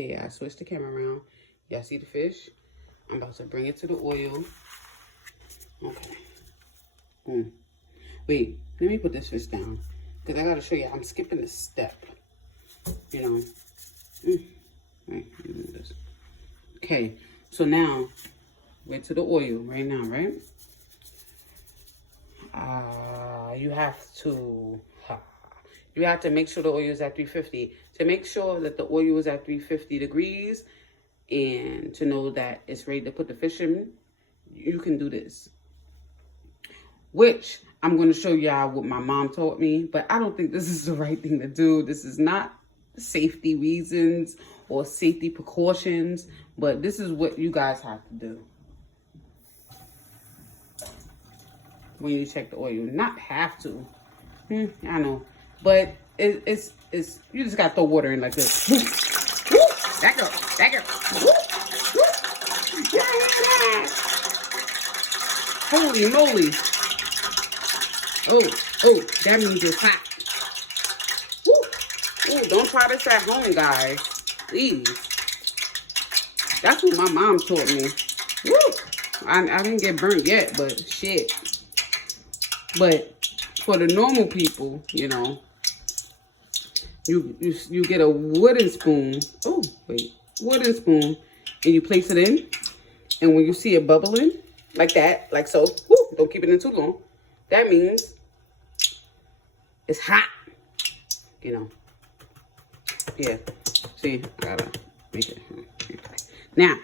Okay, I switched the camera around. Y'all see the fish? I'm about to bring it to the oil. Okay. Wait, let me put this fish down. Because I got to show you, I'm skipping a step. You know. Right, let me do this. Okay, so now, we're to the oil right now, right? You have to make sure the oil is at 350. To make sure that the oil is at 350 degrees and to know that it's ready to put the fish in, you can do this. Which I'm going to show y'all what my mom taught me, but I don't think this is the right thing to do. This is not safety reasons or safety precautions, but this is what you guys have to do when you check the oil. Not have to. I know. But it's you just got to throw water in like this. Woo! Woo! That girl. Woo! Woo! Yeah. Holy moly. Oh, that means it's hot. Woo! Ooh, don't try this at home, guys. Please. That's what my mom taught me. Woo! I didn't get burnt yet, but shit. But for the normal people, you know, you get a wooden spoon. Oh, wait. Wooden spoon. And you place it in. And when you see it bubbling, like that, like so, woo, don't keep it in too long. That means it's hot. You know. Yeah. See, I gotta make it. Okay. Now,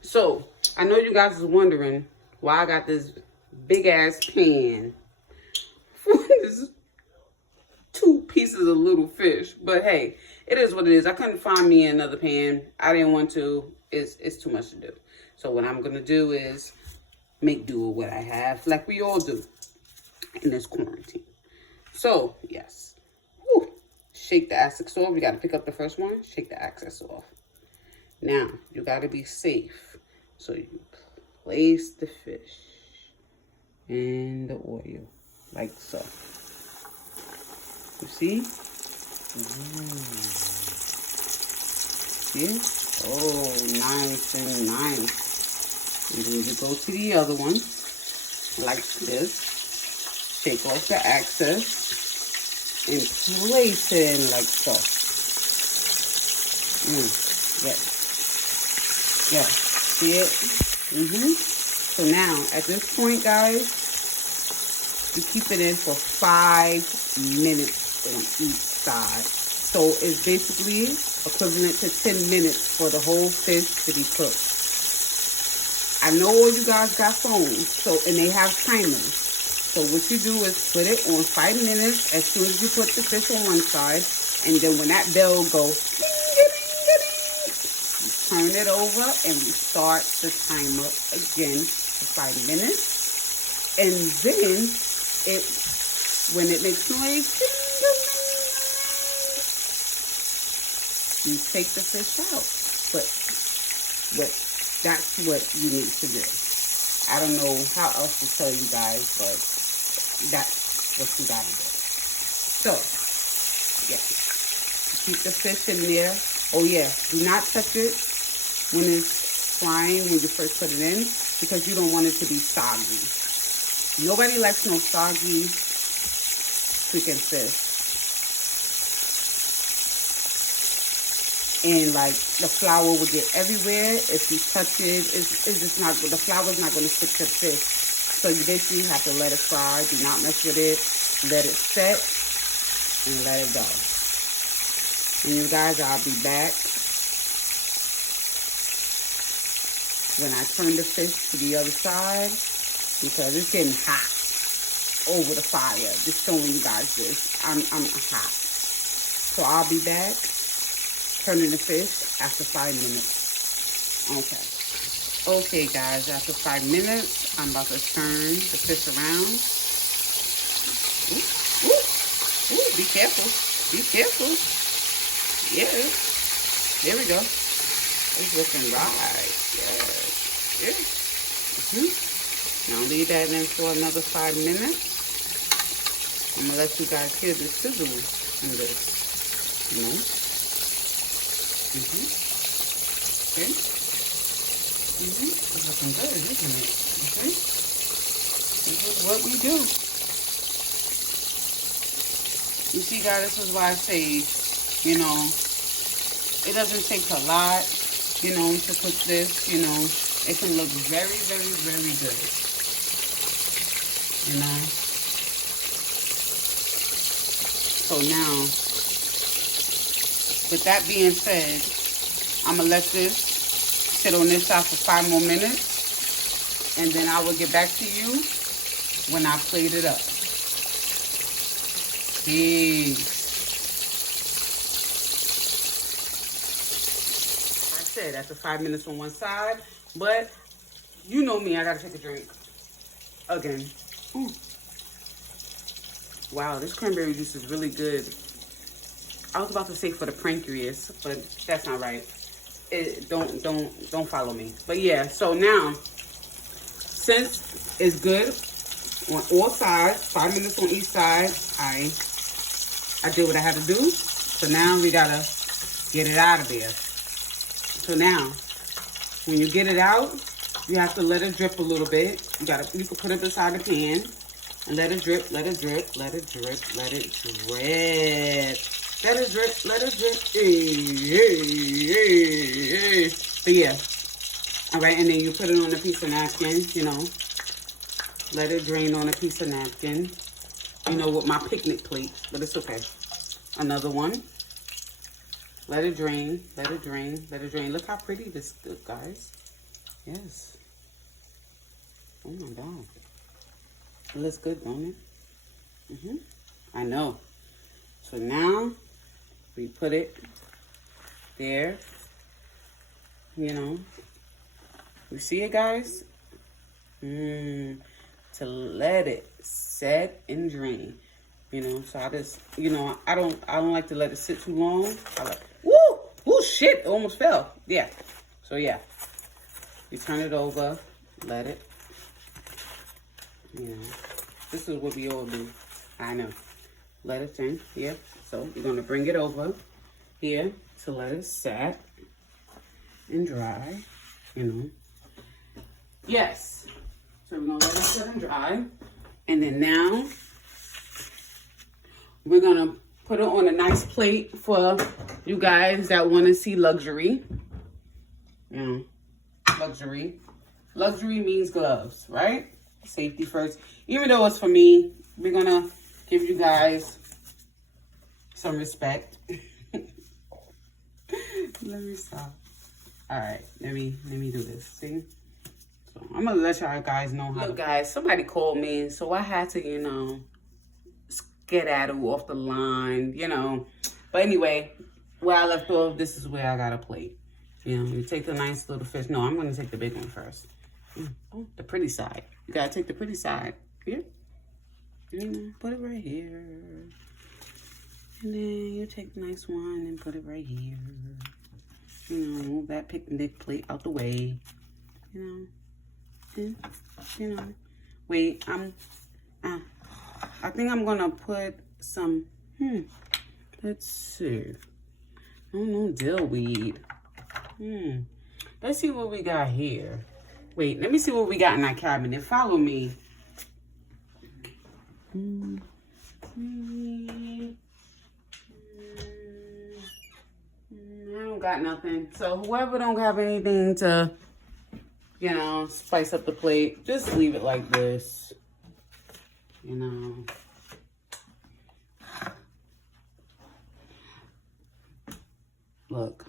so, I know you guys is wondering why I got this big ass pan. This is 2 pieces of little fish, but hey, it is what it is. I couldn't find me another pan. I didn't want to. It's too much to do. So what I'm gonna do is make do with what I have, like we all do in this quarantine. So yes, whew. Shake the excess off. We gotta pick up the first one. Shake the excess off. Now you gotta be safe, so you place the fish in the oil like so. You see? See? Oh, nice and nice. And then you go to the other one, like this. Take off the excess and place it in like so. Yeah. See it? So now, at this point, guys, you keep it in for 5 minutes on each side. So it's basically equivalent to 10 minutes for the whole fish to be cooked. I know all you guys got phones, and they have timers. So what you do is put it on 5 minutes as soon as you put the fish on one side, and then when that bell goes, you turn it over and we start the timer again for 5 minutes, and then when it makes noise, you take the fish out. But that's what you need to do. I don't know how else to tell you guys, but that's what you gotta do. So, yeah. Keep the fish in there. Oh yeah, do not touch it when it's frying, when you first put it in, because you don't want it to be soggy. Nobody likes no soggy freaking fish. And like the flour will get everywhere if you touch it. It's just not, the flour's not going to stick to the fish. So you basically have to let it fry. Do not mess with it. Let it set and let it go. And you guys, I'll be back when I turn the fish to the other side, because it's getting hot over the fire. Just showing you guys this. I'm hot. So I'll be back turning the fish after 5 minutes. Okay guys, after 5 minutes, I'm about to turn the fish around. Ooh, be careful. Yeah, there we go. It's looking right. Yeah. Now leave that in for another 5 minutes. I'm gonna let you guys hear the sizzle in this, you know. Okay. It's looking good, isn't it? Okay. This is what we do. You see, guys, this is why I say, you know, it doesn't take a lot, you know, to cook this, you know. It can look very, very, very good, you know. So now, with that being said, I'm going to let this sit on this side for 5 more minutes. And then I will get back to you when I plate it up. Peace. I said after 5 minutes on one side, but you know me, I gotta take a drink again. Wow, this cranberry juice is really good. I was about to say for the pancreas, but that's not right. Don't follow me. But yeah, so now since it's good on all sides, 5 minutes on each side, I did what I had to do. So now we gotta get it out of there. So now, when you get it out, you have to let it drip a little bit. You can put it beside the pan and let it drip, let it drip, let it drip, let it drip. Let it drip, let it drip. But yeah. All right, and then you put it on a piece of napkin, you know. Let it drain on a piece of napkin. You know, with my picnic plate, but it's okay. Another one. Let it drain, let it drain, let it drain. Look how pretty this looks, guys. Yes. Oh my God. It looks good, don't it? I know. So now we put it there. You know. You see it, guys? To let it set and drain. You know, so I just, you know, I don't like to let it sit too long. I like, woo, shit, it almost fell. Yeah. So yeah. You turn it over, let it, you know, this is what we all do. I know. Let it in, yeah. So you're gonna bring it over here to let it set and dry, you know. Yes. So we're gonna let it set and dry. And then now, we're gonna put it on a nice plate for you guys that wanna see luxury. You know, luxury. Luxury means gloves, right? Safety first. Even though it's for me, we're gonna give you guys some respect. Let me stop. All right, let me do this. See? So I'm gonna let y'all guys know how. Look, guys, somebody called me, so I had to, you know, skedaddle off the line, you know. But anyway, where I left off, this is where I got a plate. You know, you take the nice little fish. No, I'm gonna take the big one first. Oh, the pretty side. You gotta take the pretty side. Here. You know, put it right here. And then you take the nice one and put it right here. You know, move that picnic plate out the way. You know. And, you know. Wait, I think I'm gonna put some, let's see. I don't know, dill weed. Let's see what we got here. Wait, let me see what we got in our cabinet. Follow me. I don't got nothing. So whoever don't have anything to, you know, spice up the plate, just leave it like this. You know. Look.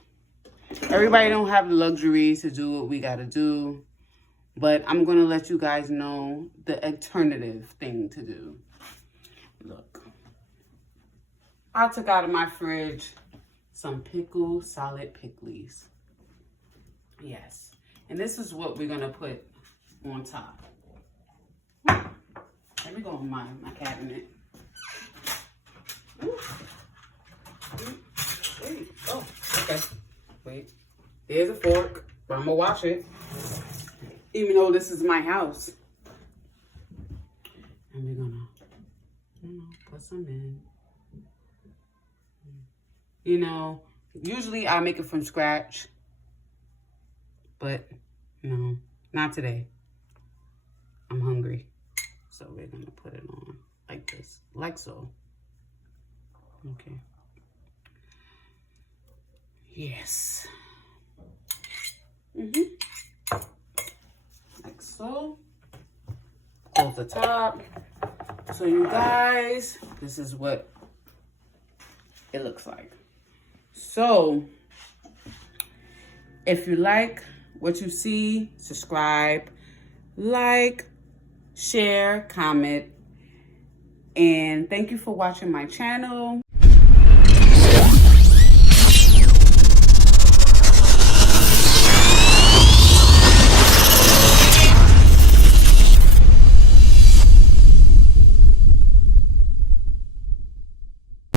Everybody don't have the luxury to do what we gotta do. But I'm gonna let you guys know the alternative thing to do. Look. I took out of my fridge some pickled solid pickles. Yes. And this is what we're gonna put on top. Let me go in my cabinet. Wait. Oh, okay. Wait. There's a fork, but I'm gonna wash it. Even though this is my house. And we're gonna, you know, put some in. You know, usually I make it from scratch. But no, not today. I'm hungry. So we're gonna put it on like this, like so. Okay. Yes. Like so. Close the top. So you guys, this is what it looks like. So if you like what you see, subscribe, like, share, comment, and thank you for watching my channel.